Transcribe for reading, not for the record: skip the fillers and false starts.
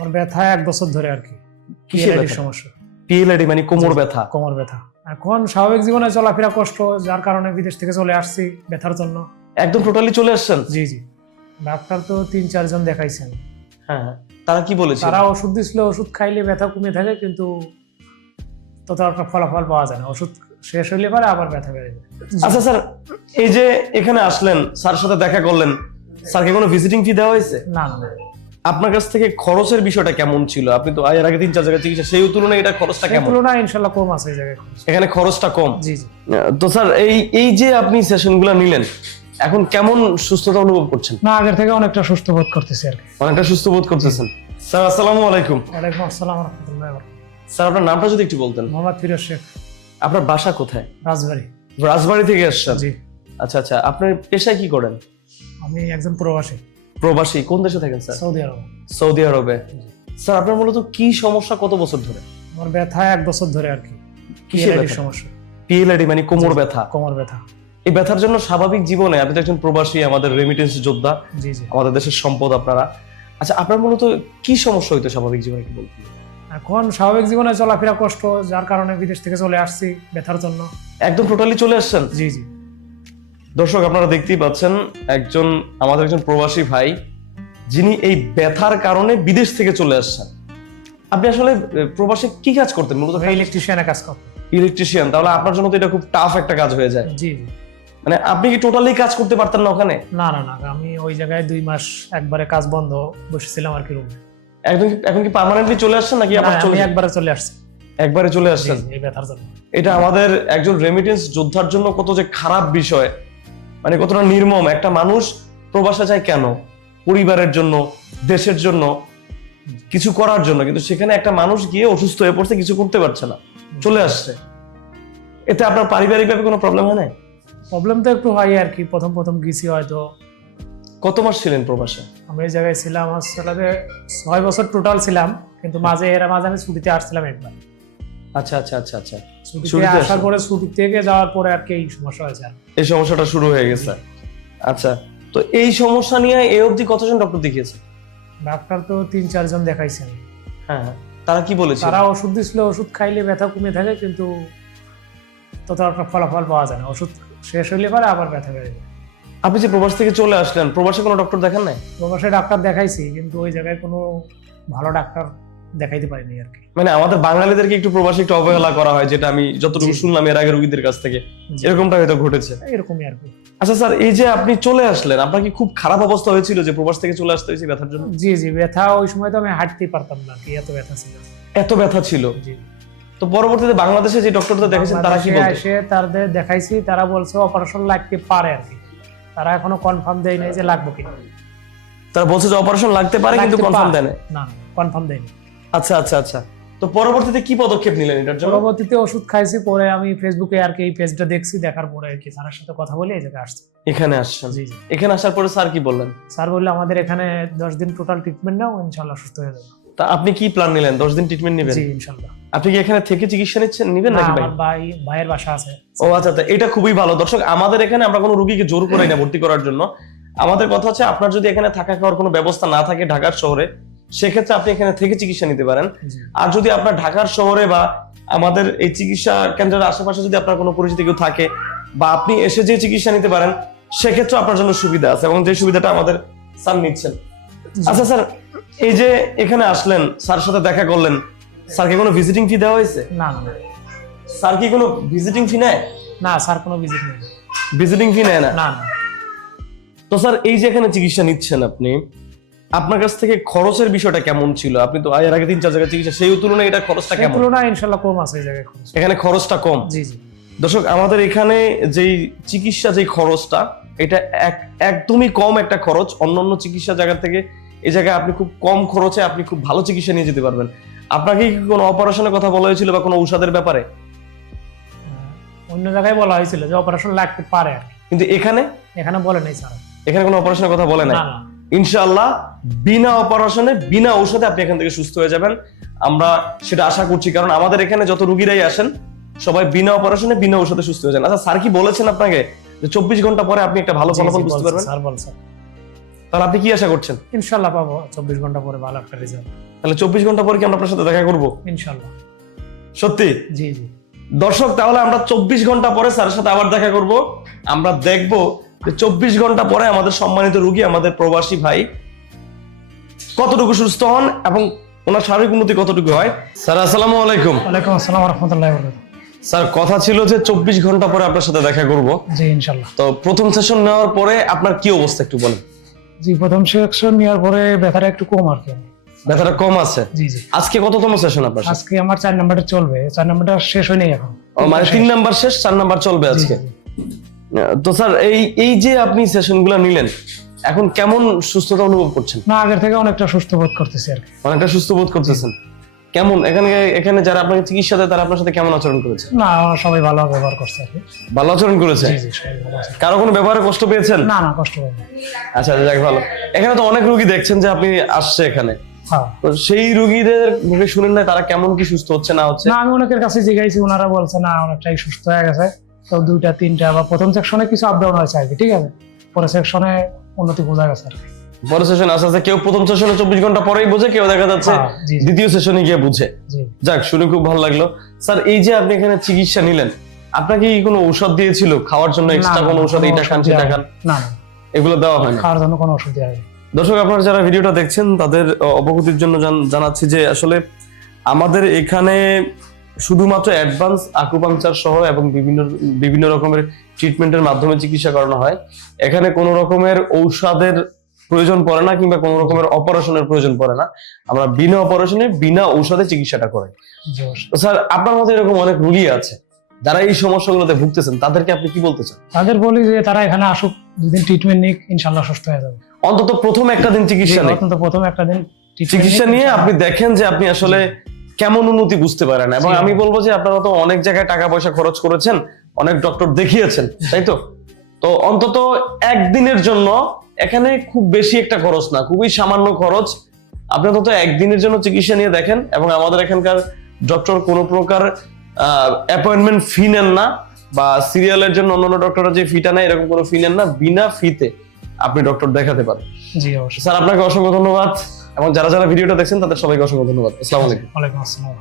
আমার ব্যথা 1 বছর ধরে আর কি। কিসের PLID ব্যথা? সমস্যা। PLID মানে কোমর ব্যথা। কোমর ব্যথা। এখন স্বাভাবিক জীবনে চলাফেরা কষ্ট, যার কারণে বিদেশ থেকে চলে আসছি ব্যথার জন্য। একদম টোটালি চলে আসছেন? জি জি, ডাক্তার তো 3-4 জন দেখাইছেন। হ্যাঁ হ্যাঁ। তারা কি বলেছে? তারা ওষুধ দিছিল, ওষুধ খাইলে ব্যথা কমে থাকে, কিন্তু তত একটা ফলাফল পাওয়া যায় না। ওষুধ শেষ হইলে পরে আবার ব্যথা বেড়ে যায়। আচ্ছা স্যার, এই যে এখানে আসলেন, স্যার সাথে দেখা করলেন, স্যারকে কোনো ভিজিটিং ফি দেওয়া হয়েছে? না না না, আপনার কাছ থেকে খরচের বিষয়টা কেমন ছিল? আপনি তো এর আগে 3-4 জায়গায় চিকিৎসা, সেই তুলনায় এটা খরচটা সেই কেমন? তুলনায় ইনশাল্লাহ কম আছে এই জায়গায় খরচ। এখানে খরচটা কম। জি জি। তো স্যার এই যে আপনি সেশনগুলো নিলেন, এখন কেমন সুস্থতা অনুভব করছেন? না, আগের থেকে অনেকটা সুস্থ বোধ করতেছি আর কি। অনেকটা সুস্থ বোধ করতেছেন? স্যার আসসালামু আলাইকুম। ওয়ালাইকুম আসসালাম ওয়া রাহমাতুল্লাহি ওয়া বারাকাতুহু। স্যার আপনার নামটা যদি একটু বলতেন। মোহাম্মদ ফিরোজ শেখ, আপনার বাসা কোথায়? রাজবাড়ী। রাজবাড়ী থেকে আসছেন? জি। আচ্ছা আচ্ছা, আপনার পেশায় কি করেন? আমি একজন প্রবাসী, প্রবাসী। কোন দেশে থাকেন স্যার? সৌদি আরব। সৌদি আরবে। স্যার আপনার মূলত কি সমস্যা, কত বছর ধরে? আমার ব্যথা 1 বছর ধরে আর কি। কিসের PLID ব্যথা? সমস্যা। PLID মানে কোমর ব্যথা। কোমর ব্যথা। এই ব্যথার জন্য স্বাভাবিক জীবনে, আপনি তো একজন প্রবাসী, আমাদের রেমিটেন্স যোদ্ধা, জি জি। আমাদের দেশের সম্পদ আপনারা। আচ্ছা, আপনার মূলত কি সমস্যা হইতো স্বাভাবিক জীবনে, কি বলতেন? এখন স্বাভাবিক জীবনে চলাফেরা কষ্ট, যার কারণে বিদেশ থেকে চলে আসছি ব্যথার জন্য। একদম টোটালি চলে আসছেন? জি জি। দর্শক আপনারা দেখতেই পাচ্ছেন, আমাদের একজন প্রবাসী ভাই, যিনি এই ব্যথার কারণে বিদেশ থেকে চলে আসছেন। আপনি আসলে প্রবাসে কি কাজ করতেন মূলত? আমি ইলেকট্রিশিয়ানে কাজ করতাম। ইলেকট্রিশিয়ান। তাহলে আপনার জন্য তো এটা খুব টাফ একটা কাজ হয়ে যায়। জি জি। মানে আপনি কি টোটালি কাজ করতে পারতেন না ওখানে? না না না, আমি ওই জায়গায় 2 মাস একবারে কাজ বন্ধ বসেছিলাম আর কি রুমে। এখন কি পার্মানেন্টলি চলে আসছেন নাকি আবার চলে? আমি একবারে চলে আসছি। একবারে চলে জি আসছেন? জি, এই ব্যথার জন্য। এটা আমাদের একজন রেমিটেন্স যোদ্ধার জন্য কত যে খারাপ বিষয়, মানে কতটা নির্মম। একটা মানুষ প্রবাসে যায় কেন? পরিবারের জন্য, দেশের জন্য, কিছু করার জন্য। কিন্তু সেখানে একটা মানুষ গিয়ে অসুস্থ হয়ে পড়ছে, কিছু করতে পারছে না, চলে আসছে। এতে আপনার পারিবারিকভাবে কোনো প্রবলেম হয় না? প্রবলেম তো একটু হয় আর কি, প্রথম প্রথম গেছি হয়তো। কত মাস ছিলেন প্রবাসে? আমি এই জায়গায় ছিলাম আসলে 6 বছর টোটাল ছিলাম, কিন্তু মাঝে আমি ছুটিতে আসছিলাম একবার। আচ্ছা আচ্ছা আচ্ছা আচ্ছা। ছুটিতে ছুটিতে আসার আসছেন? পরে, ছুটি থেকে যাওয়ার পরে আর কি এই সমস্যা হয়েছে আর কি। এই সমস্যাটা শুরু হয়ে গেছে। আচ্ছা, তো এই সমস্যা নিয়ে এই অবধি কতজন ডক্টর দেখিয়েছে? ডাক্তার তো 3-4 জন দেখাইছেন। হ্যাঁ হ্যাঁ। তারা কি বলেছে? তারা ওষুধ দিছিল, ওষুধ খাইলে ব্যথা কমে থাকে, কিন্তু তত একটা ফলাফল পাওয়া যায় না। ওষুধ শেষ হইলে পরে আবার ব্যথা বেড়ে যায়। আপনি যে প্রবাস থেকে চলে আসলেন, প্রবাসে কোনো ডক্টর দেখান নাই? প্রবাসে ডাক্তার দেখাইছি, কিন্তু ওই জায়গায় কোনো ভালো ডাক্তার দেখাইতে পারিনি আর কি। মানে আমাদের বাঙালিদেরকে একটু প্রবাসে একটু অবহেলা করা হয়, যেটা আমি যতটুকু জি। শুনলাম এর আগে রোগীদের কাছ থেকে, জি। এরকমটা হয়তো ঘটেছে। এরকমই আর কি। আচ্ছা স্যার, এই যে আপনি চলে আসলেন, আপনার কি খুব খারাপ অবস্থা হয়েছিল যে প্রবাস থেকে চলে আসতে হয়েছে ব্যথার জন্য? জি জি, ব্যথা ওই সময় তো আমি হাঁটতেই পারতাম না আর কি, এত ব্যথা ছিল। এত ব্যথা ছিল? জি। তো পরবর্তীতে বাংলাদেশে যে ডক্টরদের দেখেছেন তারা কি বাংলাদেশে বলতো? এসে তাদের দেখাইছি, তারা বলছে অপারেশন লাগতে পারে আর কি। তারা এখনো কনফার্ম দেয় নাই যে লাগবে কিনা। তারা বলছে যে অপারেশন লাগতে পারে, কিন্তু লাগতে কনফার্ম পারে। দেয় না। না, কনফার্ম দেয়নি। আচ্ছা আচ্ছা আচ্ছা। তো পরবর্তীতে কি পদক্ষেপ নিলেন এটার জন্য? পরবর্তীতে ওষুধ খাইছি, পরে আমি ফেসবুকে আর কি এই পেজটা দেখছি, দেখার পরে আর কি স্যারের সাথে কথা বলে এই জায়গায় আসছি। এখানে আসছেন? জি জি। এখানে আসার পরে স্যার কি বললেন? স্যার বললে আমাদের এখানে 10 দিন টোটাল ট্রিটমেন্ট নাও, ইনশাল্লাহ সুস্থ হয়ে যাবে। তা আপনি কি প্ল্যান নিলেন? 10 দিন ট্রিটমেন্ট নেবেন? জি ইনশাল্লাহ। আপনি কি এখানে থেকে চিকিৎসা নিবেন না, নাকি ভাই? আমার ভাইয়ের বাসা আছে। ও আচ্ছা আচ্ছা, এটা খুবই ভালো। দর্শক, আমাদের এখানে আমরা কোনো রোগীকে জোর করাই না ভর্তি করার জন্য। আমাদের কথা হচ্ছে, আপনার যদি এখানে থাকা খাওয়ার কোনো ব্যবস্থা না থাকে ঢাকার শহরে, সেক্ষেত্রে আপনি এখানে থেকে চিকিৎসা নিতে পারেন। জি। আর যদি আপনার ঢাকার শহরে বা আমাদের এই চিকিৎসা কেন্দ্রের আশেপাশে যদি আপনার কোনো পরিচিত কেউ থাকে, বা আপনি এসে যে চিকিৎসা নিতে পারেন, সেক্ষেত্রে আপনার জন্য সুবিধা আছে, এবং যে সুবিধাটা আমাদের স্যার নিচ্ছেন। জি। আচ্ছা স্যার, এই যে এখানে আসলেন, স্যার সাথে দেখা করলেন, স্যারকে কোনো ভিজিটিং ফি দেওয়া হয়েছে? না না না। স্যার কি কোনো ভিজিটিং ফি নেয়? না, স্যার কোনো ভিজিট নেই। ভিজিটিং ফি নেয় না? না না। তো স্যার, এই যে এখানে চিকিৎসা নিচ্ছেন আপনি, আপনার কাছ থেকে খরচের বিষয়টা কেমন ছিল? আপনি তো এর আগে 3-4 জায়গায় চিকিৎসা, সেই তুলনায় এটা খরচটা সেই কেমন? তুলনায় ইনশাল্লাহ কম আছে এই জায়গায় খরচ। এখানে খরচটা কম? জি জি। দর্শক, আমাদের এখানে যেই চিকিৎসা, যেই খরচটা, এটা একদমই কম একটা খরচ। অন্যান্য চিকিৎসা জায়গা থেকে এই জায়গায় আপনি খুব কম খরচে আপনি খুব ভালো চিকিৎসা নিয়ে যেতে পারবেন। আপনাকে কি কোনো অপারেশনের কথা বলা হয়েছিল বা কোনো ঔষধের ব্যাপারে? অন্য জায়গায় বলা হয়েছিল যে অপারেশন লাগতে পারে আর কি। কিন্তু এখানে বলে নাই স্যার। এখানে কোনো অপারেশনের কথা বলে নাই? না না। ইনশাআল্লাহ বিনা অপারেশনে, বিনা ঔষধে আপনি এখান থেকে সুস্থ হয়ে যাবেন, আমরা সেটা আশা করছি। কারণ আমাদের এখানে যত রোগীরাই আসেন, সবাই বিনা অপারেশনে, বিনা ঔষধে সুস্থ হয়ে যান। আচ্ছা, স্যার কি বলেছেন আপনাকে যে 24 ঘন্টা পরে আপনি একটা ভালো ফলাফল বুঝতে পারবেন? স্যার বলছে। তাহলে আপনি কি আশা করছেন? ইনশাল্লাহ পাবো 24 ঘন্টা পরে ভালো একটা রেজাল্ট। তাহলে 24 ঘন্টা পরে কি আমরা আপনার সাথে দেখা করব? ইনশাল্লাহ। সত্যি? জি জি। দর্শক, তাহলে আমরা 24 ঘন্টা পরে স্যারের সাথে আবার দেখা করব। আমরা দেখব যে 24 ঘন্টা পরে আমাদের সম্মানিত রোগী, আমাদের প্রবাসী ভাই কতটুকু সুস্থ হন এবং ওনার শারীরিক উন্নতি কতটুকু হয়। স্যার আসসালামু আলাইকুম। ওয়ালাইকুম আসসালাম ওয়া রাহমাতুল্লাহি ওয়া বারাকাতুহু। স্যার, কথা ছিল যে 24 ঘন্টা পরে আপনার সাথে দেখা করব। জি ইনশাল্লাহ। তো প্রথম সেশন নেওয়ার পরে আপনার কি অবস্থা একটু বলেন। জি, প্রথম সেকশন নেওয়ার পরে ব্যথাটা একটু কম আর কি। ব্যথাটা কম আছে? জি জি। আজকে কততম সেশন আপনার? আজকে আমার 4 নাম্বারটা চলবে, 4 নাম্বারটা শেষ হয়নি এখন। মানে 3 নাম্বার শেষ, 4 নাম্বার চলবে আজকে। তো স্যার, এই যে আপনি সেশনগুলো নিলেন, এখন কেমন সুস্থতা অনুভব করছেন? না, আগের থেকে অনেকটা সুস্থ বোধ করতেছি আর কি। অনেকটা সুস্থ বোধ করতেছেন? কেমন এখানে যারা আপনাকে চিকিৎসা দেয় তারা আপনার সাথে কেমন আচরণ করেছে? না, সবাই ভালো ব্যবহার করছে আর কি। ভালো আচরণ করেছে? জি জি, সবাই ভালো আছে। কারো কোনো ব্যবহারে কষ্ট পেয়েছেন? না না, কষ্ট পাইনি। আচ্ছা, যাক ভালো। এখানে তো অনেক রোগী দেখছেন যে আপনি আসছে এখানে, হ্যাঁ। তো সেই রোগীদের মুখে শুনেন না তারা কেমন কি সুস্থ হচ্ছে না হচ্ছে? না, আমি অনেকের কাছে জিজ্ঞাসি, ওনারা বলছে না অনেকটাই সুস্থ হয়ে গেছে। তো 2টা 3টা বা প্রথম সেকশনে কিছু আপ ডাউন হয়েছে আর কি, ঠিক আছে। পরে সেকশনে উন্নতি বোঝা গেছে আর কি। পরে সেশন আস্তে আস্তে কেউ প্রথম সেশনে 24 ঘন্টা পরেই বুঝে, কেউ দেখা যাচ্ছে হ্যাঁ, জি, জি। দ্বিতীয় সেশনে গিয়ে বুঝে। জি। যাক, শুনে খুব ভালো লাগলো। স্যার, এই যে আপনি এখানে চিকিৎসা নিলেন, আপনাকে কি কোনো ঔষধ দিয়েছিল খাওয়ার জন্য? এক্সট্রা কোনো ঔষধ, এইটা খান সেটা খান, না না, এগুলো দেওয়া হয় না? খাওয়ার জন্য কোনো ওষুধ দেওয়া হয়নি। দর্শক, আপনারা যারা ভিডিওটা দেখছেন তাদের অবগতির জন্য জানাচ্ছি যে আসলে আমাদের এখানে শুধুমাত্র অ্যাডভান্স আকুপাংচার সহ এবং বিভিন্ন রকমের ট্রিটমেন্টের মাধ্যমে চিকিৎসা করানো হয়। এখানে কোনো রকমের ঔষধের প্রয়োজন পড়ে না, কিংবা কোনো রকমের অপারেশনের প্রয়োজন পড়ে না। আমরা বিনা অপারেশনে বিনা ঔষধে চিকিৎসাটা করাই। জি, অবশ্যই। তো স্যার, আপনার মধ্যে এরকম অনেক রোগী আছে যারা এই সমস্যাগুলোতে ভুগতেছেন, তাদেরকে আপনি কি বলতে চান? তাদের বলি যে তারা এখানে আসুক, 2 দিন ট্রিটমেন্ট নিক, ইনশাল্লাহ সুস্থ হয়ে যাবে। অন্তত প্রথম একটা দিন চিকিৎসা নেই, অন্তত প্রথম একটা দিন চিকিৎসা নিয়ে আপনি দেখেন যে আপনি আসলে কেমন উন্নতি বুঝতে পারেন। এবং আমি বলবো যে আপনারা তো অনেক জায়গায় টাকা পয়সা খরচ করেছেন, অনেক ডক্টর দেখিয়েছেন, তাই তো? তো অন্তত একদিনের জন্য, এখানে খুব বেশি একটা খরচ না, খুবই সামান্য খরচ। আপনি অন্তত একদিনের জন্য চিকিৎসা নিয়ে দেখেন। এবং আমাদের এখানকার ডক্টর কোনো প্রকার অ্যাপয়েন্টমেন্ট ফি নেন না, বা সিরিয়ালের জন্য অন্যান্য ডক্টররা যে ফিটা নেয় এরকম কোনো ফি নেন না। বিনা ফিতে আপনি ডক্টর দেখাতে পারেন। জি অবশ্যই। স্যার, আপনাকে অসংখ্য ধন্যবাদ, এবং যারা যারা ভিডিওটা দেখছেন তাদের সবাইকে অসংখ্য ধন্যবাদ। আসসালামু আলাইকুম। ওয়ালাইকুম আসসালাম।